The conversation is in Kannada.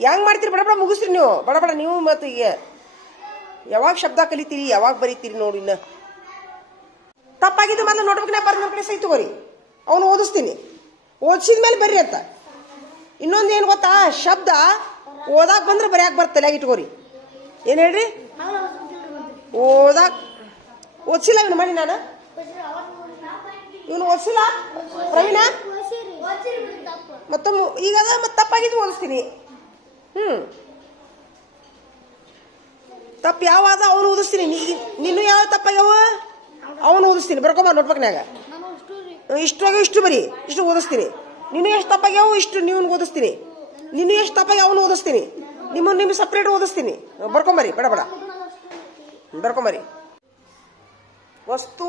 ಹೆಂಗ್ ಮಾಡ್ತೀರಿ ಬಡ ಬಡ ಮುಗಿಸ್ರಿ ನೀವು ಬಡ ಬಡ ನೀವು ಮತ್ತೆ ಈಗ ಯಾವಾಗ ಶಬ್ದ ಕಲಿತೀರಿ ಯಾವಾಗ ಬರೀತೀರಿ ನೋಡಿ ಇನ್ನ ತಪ್ಪಾಗಿದ್ದು ಮೊದಲು ನೋಟ್ಬುಕ್ ನ್ಯಾಗ ಬರ್ದು ನನ್ನ ಕಡೆ ಸೈ ತಗೋರಿ ಅವನು ಓದಿಸ್ತೀನಿ ಓದಿಸಿದ ಮೇಲೆ ಬರ್ರಿ ಅಂತ ಇನ್ನೊಂದು ಏನು ಗೊತ್ತಾ ಶಬ್ದ ಓದಾಕ್ ಬಂದ್ರೆ ಬರೆಯಾಕ ಬರ್ತಲ್ಲ ಇಟ್ಕೋರಿ ಏನು ಹೇಳ್ರಿ ಓದಾಕ್ ಓದಿಸಿಲ್ಲ ಇವನು ಮಾಡಿ ನಾನು ಇವನು ಓದಿಸಿಲ್ಲ ಪ್ರವೀಣ ಮತ್ತೊಮ್ಮೆ ಈಗ ಅದ ಮತ್ತೆ ತಪ್ಪಾಗಿದ್ದು ಓದಿಸ್ತೀನಿ ತಪ್ಪು ಯಾವಾದ ಅವನು ಓದಿಸ್ತೀನಿ ನೀನು ಯಾವ ತಪ್ಪಾಗ್ಯಾವ ಅವನು ಓದಿಸ್ತೀನಿ ಬರ್ಕೊಂಬ ನೋಟ್ಬಕ್ನ್ಯಾಗ ಇಷ್ಟು ಬರೀ ಇಷ್ಟು ಓದಿಸ್ತೀನಿ ನೀನು ಎಷ್ಟು ತಪ್ಪಾಗ್ಯಾವು ಇಷ್ಟು ನೀವು ಓದಿಸ್ತೀನಿ ನೀನು ಎಷ್ಟು ತಪ್ಪಾಗಿ ಅವನು ಓದಿಸ್ತೀನಿ ನಿಮ್ಮ ಸಪ್ರೇಟ್ ಓದಿಸ್ತೀನಿ ಬರ್ಕೊಂಬರಿ ಬೇಡ ಬೇಡ ಬರ್ಕೊಂಬರಿ ವಸ್ತು